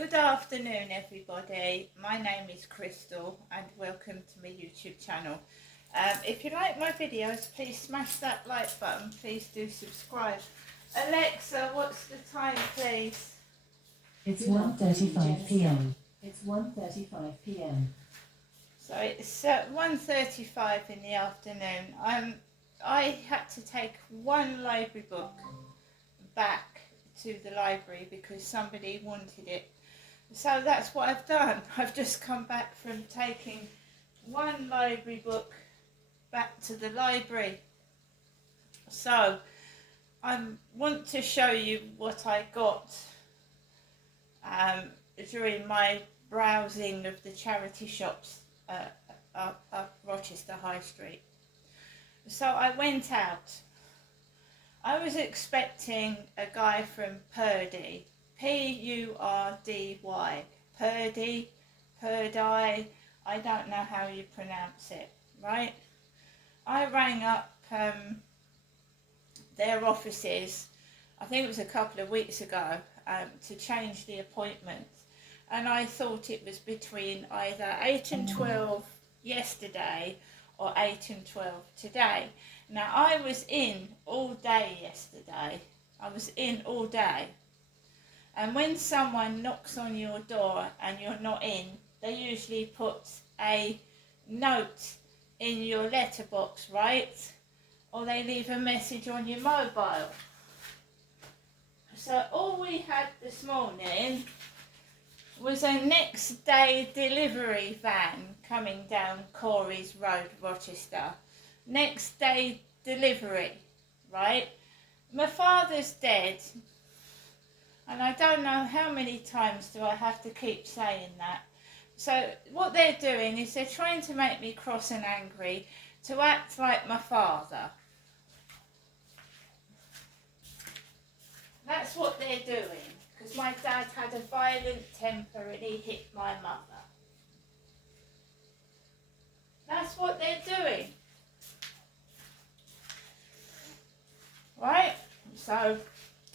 Good afternoon, everybody. My name is Crystal and welcome to my YouTube channel. If you like my videos, please smash that like button. Please do subscribe. Alexa, what's the time, please? It's 1:35 p.m. It's 1:35 p.m. So it's 1:35 in the afternoon. I had to take one library book back to the library because somebody wanted it. So that's what I've done. I've just come back from taking one library book back to the library. So I want to show you what I got during my browsing of the charity shops up Rochester High Street. So I went out. I was expecting a guy from Purdy, P-U-R-D-Y, Purdy, I don't know how you pronounce it, right? I rang up their offices, I think it was a couple of weeks ago, to change the appointment. And I thought it was between either 8 and 12 yesterday or 8 and 12 today. Now, I was in all day yesterday. I was in all day. And when someone knocks on your door and you're not in, they usually put a note in your letterbox, right? Or they leave a message on your mobile. So all we had this morning was a next day delivery van coming down Corey's Road, Rochester. Next day delivery, right? My father's dead, and I don't know how many times do I have to keep saying that. So what they're doing is they're trying to make me cross and angry to act like my father. That's what they're doing, because my dad had a violent temper and he hit my mother. That's what they're doing. Right? So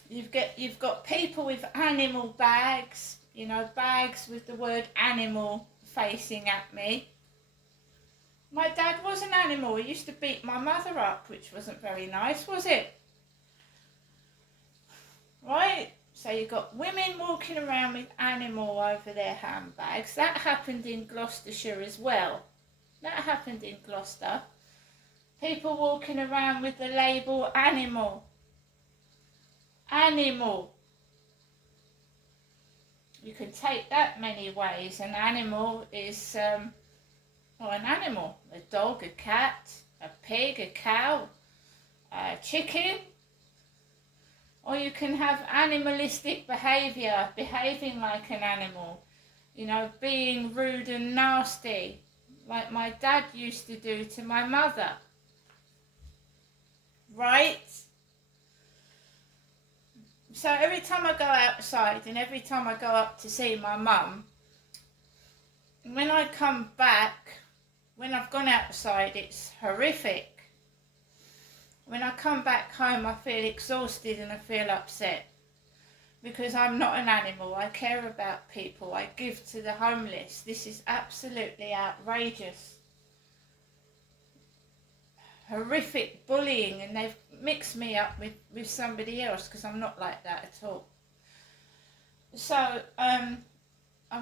you've got people with animal bags, you know, bags with the word animal facing at me. My dad was an animal. He used to beat my mother up, which wasn't very nice, was it? Right? So you've got women walking around with animal over their handbags. That happened in Gloucestershire as well. That happened in Gloucester. People walking around with the label animal. Animal. You can take that many ways. An animal is, an animal. A dog, a cat, a pig, a cow, a chicken. Or you can have animalistic behaviour, behaving like an animal. You know, being rude and nasty, like my dad used to do to my mother. Right? So every time I go outside and every time I go up to see my mum, when I come back, when I've gone outside, it's horrific. When I come back home, I feel exhausted and I feel upset because I'm not an animal. I care about people. I give to the homeless. This is absolutely outrageous. Horrific bullying, and they've mixed me up with somebody else because I'm not like that at all. So I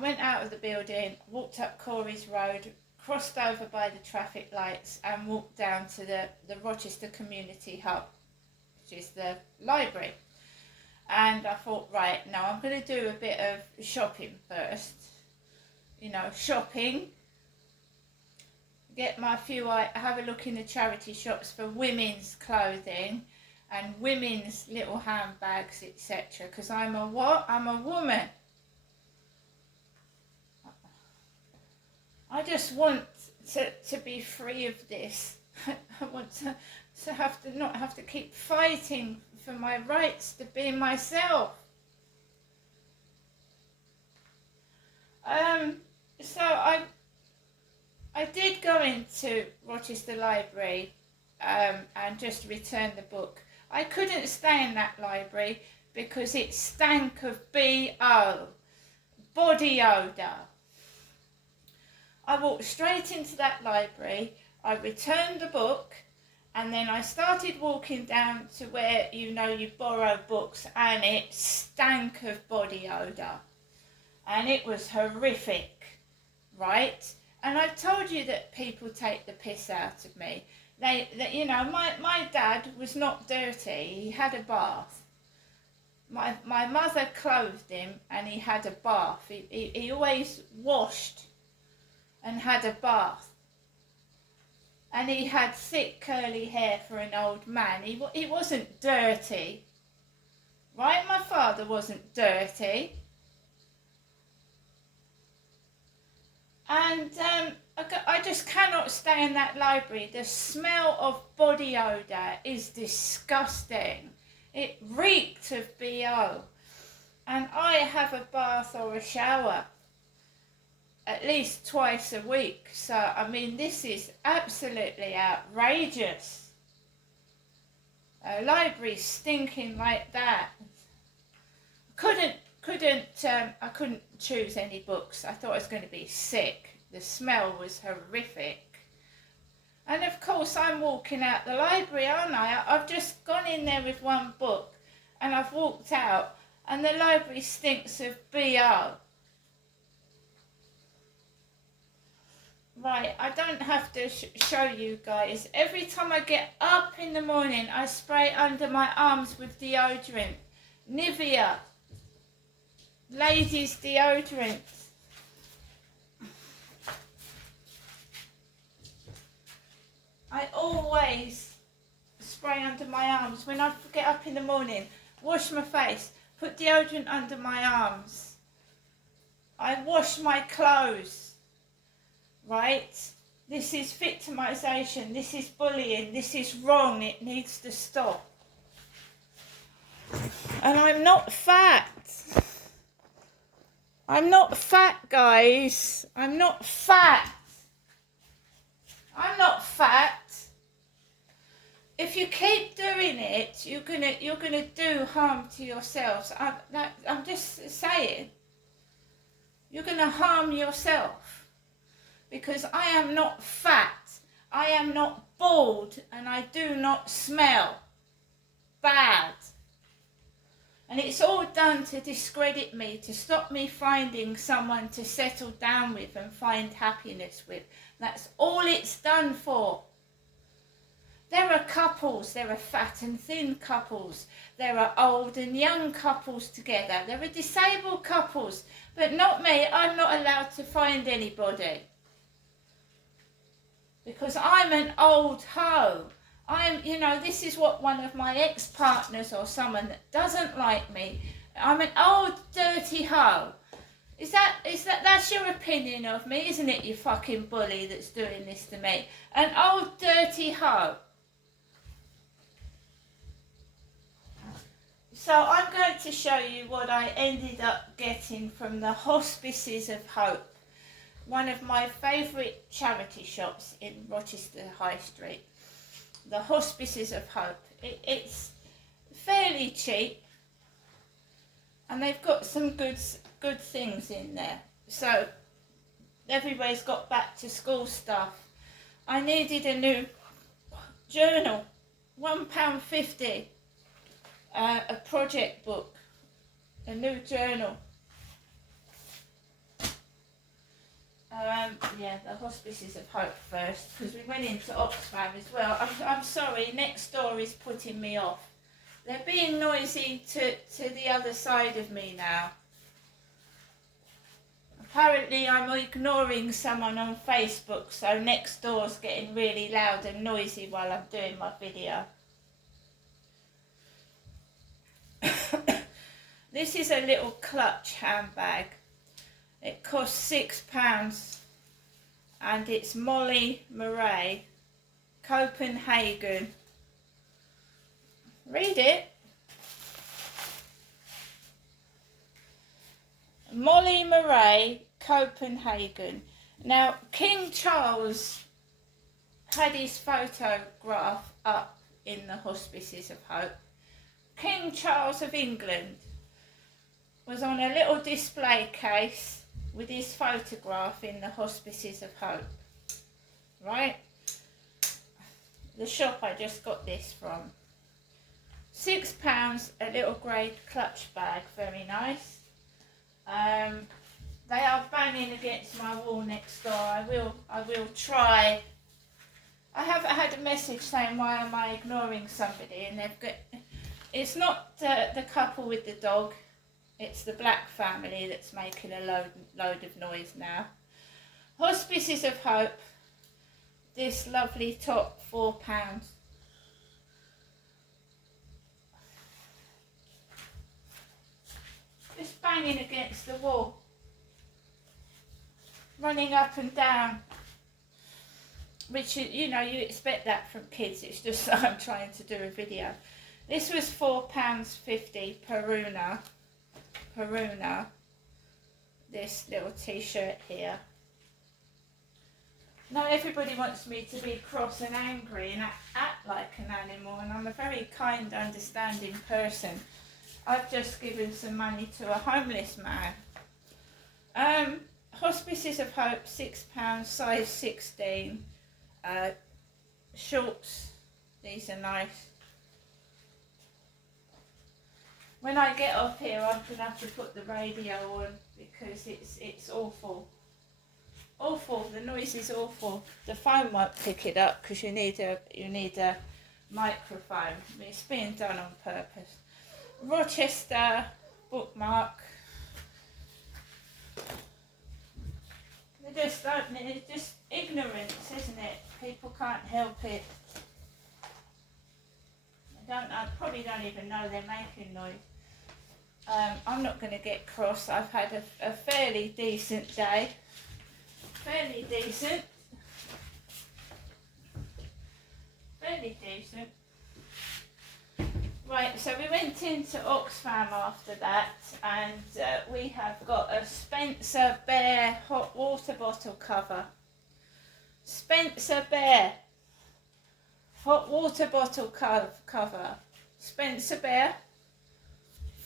went out of the building, walked up Corey's Road, crossed over by the traffic lights and walked down to the Rochester Community Hub, which is the library. And I thought, right, now I'm going to do a bit of shopping first. You know, shopping. Get my have a look in the charity shops for women's clothing and women's little handbags, etc. Because I'm a what? I'm a woman. I just want to be free of this. I want to not have to keep fighting for my rights to be myself. So I did go into Rochester Library and just return the book. I couldn't stay in that library because it stank of B.O. body odour. I walked straight into that library, I returned the book, and then I started walking down to where, you borrow books, and it stank of body odour. And it was horrific, right? And I've told you that people take the piss out of me. My dad was not dirty, he had a bath. My mother clothed him and he had a bath. He always washed and had a bath. And he had thick curly hair for an old man. He wasn't dirty. Right? My father wasn't dirty. And I just cannot stay in that library. The smell of body odour is disgusting. It reeked of BO. And I have a bath or a shower at least twice a week. So, I mean, this is absolutely outrageous. A library stinking like that. I couldn't choose any books. I thought I was going to be sick. The smell was horrific. And of course I'm walking out the library, aren't I? I've just gone in there with one book and I've walked out and the library stinks of BO. Right, I don't have to show you guys. Every time I get up in the morning, I spray under my arms with deodorant. Nivea. Ladies deodorant. I always spray under my arms. When I get up in the morning, wash my face, put deodorant under my arms. I wash my clothes. Right? This is victimisation. This is bullying. This is wrong. It needs to stop. And I'm not fat. I'm not fat, guys. I'm not fat. I'm not fat. If you keep doing it, you're gonna do harm to yourselves. I'm just saying. You're gonna harm yourself. Because I am not fat. I am not bald, and I do not smell bad. And it's all done to discredit me, to stop me finding someone to settle down with and find happiness with. That's all it's done for. There are couples, there are fat and thin couples, there are old and young couples together, there are disabled couples, but not me. I'm not allowed to find anybody. Because I'm an old hoe. This is what one of my ex-partners or someone that doesn't like me, I'm an old dirty hoe. That's your opinion of me, isn't it, you fucking bully that's doing this to me? An old dirty hoe. So I'm going to show you what I ended up getting from the Hospices of Hope, one of my favourite charity shops in Rochester High Street. The Hospices of Hope. It's fairly cheap, and they've got some good things in there. So everybody's got back to school stuff. I needed a new journal, £1.50, a project book, a new journal. The Hospices of Hope first, because we went into Oxfam as well. I'm sorry, next door is putting me off. They're being noisy to the other side of me now. Apparently I'm ignoring someone on Facebook, so next door's getting really loud and noisy while I'm doing my video. This is a little clutch handbag. It costs £6 and it's Molly Murray, Copenhagen. Read it. Molly Murray, Copenhagen. Now, King Charles had his photograph up in the Hospices of Hope. King Charles of England. was on a little display case with his photograph in the Hospices of Hope, right? The shop I just got this from. £6, a little grey clutch bag, very nice. They are banging against my wall next door. I will try. I haven't had a message saying why am I ignoring somebody, and they've got. It's not the couple with the dog. It's the black family that's making a load of noise now. Hospices of Hope. This lovely top, £4. Just banging against the wall. Running up and down. Which, you know, you expect that from kids. It's just that I'm trying to do a video. This was £4.50 Peruna. This little t-shirt here. Now everybody wants me to be cross and angry and act like an animal, and I'm a very kind, understanding person. I've just given some money to a homeless man. Hospices of Hope, £6, size 16. Shorts, these are nice. When I get off here, I'm going to have to put the radio on because it's awful. Awful, the noise is awful. The phone won't pick it up because you need a microphone. It's being done on purpose. Rochester bookmark. It's just ignorance, isn't it? People can't help it. I probably don't even know they're making noise. I'm not going to get cross. I've had a fairly decent day. Fairly decent. Right, so we went into Oxfam after that, and we have got a Spencer Bear hot water bottle cover. Spencer Bear hot water bottle cover. Spencer Bear,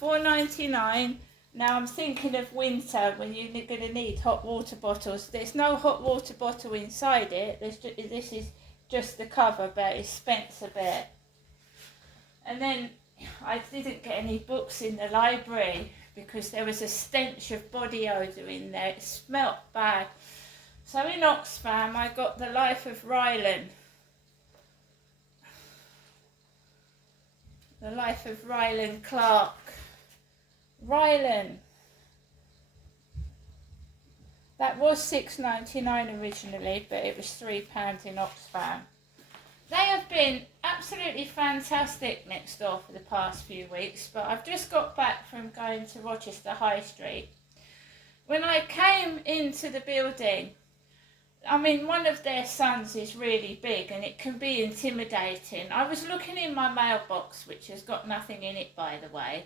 £4.99. Now I'm thinking of winter when you're going to need hot water bottles. There's no hot water bottle inside it. This is just the cover, but it's Spencer Bear. And then I didn't get any books in the library because there was a stench of body odour in there. It smelt bad. So in Oxfam I got The Life of Rylan. The Life of Rylan Clark. Rylan. That was £6.99 originally, but it was £3 in Oxfam. They have been absolutely fantastic next door for the past few weeks, but I've just got back from going to Rochester High Street. When I came into the building, I mean, one of their sons is really big and it can be intimidating. I was looking in my mailbox, which has got nothing in it, by the way,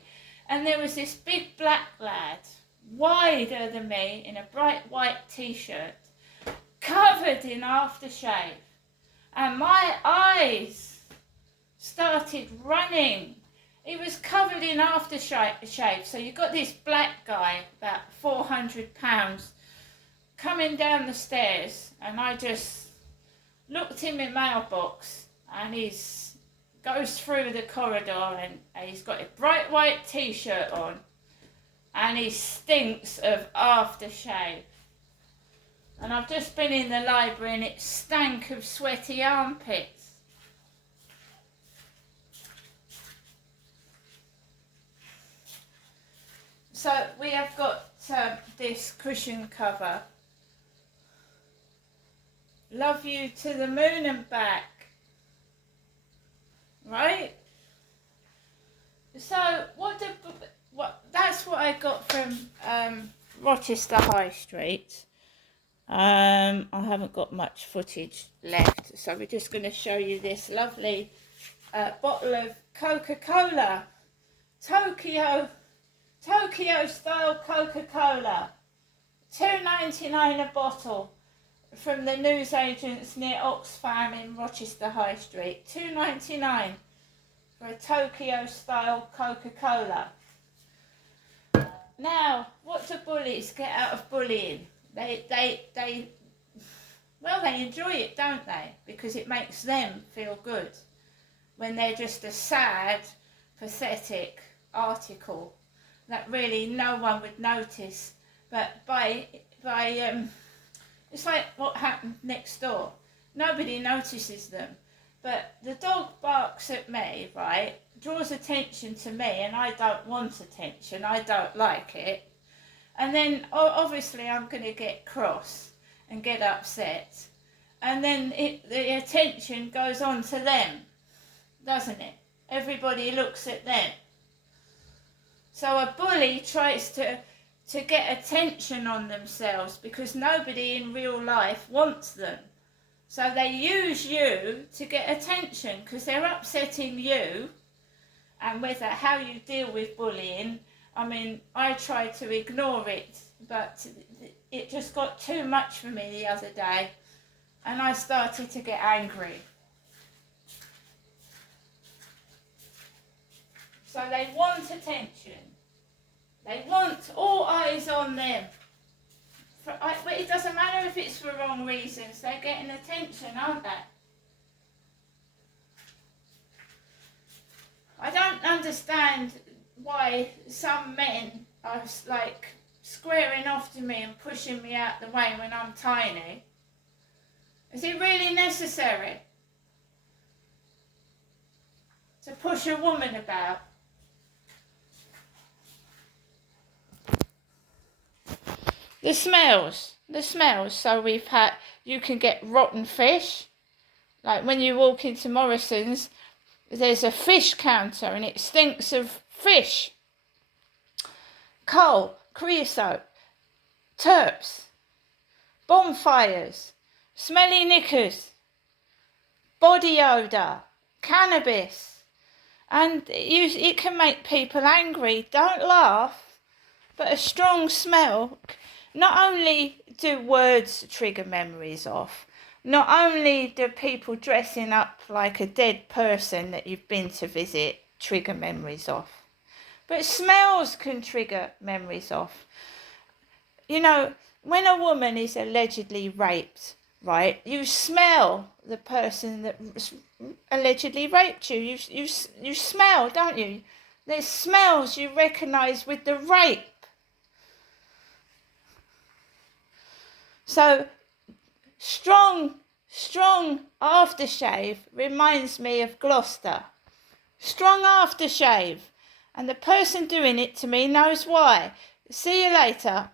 and there was this big black lad, wider than me, in a bright white t-shirt, covered in aftershave. And my eyes started running. He was covered in aftershave. So you've got this black guy, about £400, coming down the stairs, and I just looked in my mailbox, and he goes through the corridor, and he's got a bright white t-shirt on, and he stinks of aftershave. And I've just been in the library and it stank of sweaty armpits. So we have got this cushion cover. Love you to the moon and back. Right? So that's what I got from Rochester High Street. I haven't got much footage left, so we're just going to show you this lovely bottle of Coca-Cola, Tokyo style Coca-Cola, £2.99 a bottle from the newsagents near Oxfam in Rochester High Street. £2.99 for a Tokyo style Coca-Cola. Now, what do bullies get out of bullying? They enjoy it, don't they? Because it makes them feel good when they're just a sad, pathetic article that really no one would notice. But by it's like what happened next door. Nobody notices them. But the dog barks at me, right? Draws attention to me, and I don't want attention. I don't like it. And then obviously I'm going to get cross and get upset. And then the attention goes on to them, doesn't it? Everybody looks at them. So a bully tries to get attention on themselves because nobody in real life wants them. So they use you to get attention because they're upsetting you. And whether how you deal with bullying, I mean, I tried to ignore it, but it just got too much for me the other day. And I started to get angry. So they want attention. They want all eyes on them. But it doesn't matter if it's for wrong reasons. They're getting attention, aren't they? I don't understand why some men are like squaring off to me and pushing me out the way when I'm tiny. Is it really necessary to push a woman about? The smells. So you can get rotten fish. Like when you walk into Morrison's, there's a fish counter and it stinks of fish. Coal, creosote, terps, bonfires, smelly knickers, body odour, cannabis. And it can make people angry. Don't laugh. But a strong smell, not only do words trigger memories off, not only do people dressing up like a dead person that you've been to visit trigger memories off, but smells can trigger memories off. You know, when a woman is allegedly raped, right, you smell the person that allegedly raped you. You smell, don't you? There's smells you recognise with the rape. So, strong aftershave reminds me of Gloucester. Strong aftershave. And the person doing it to me knows why. See you later.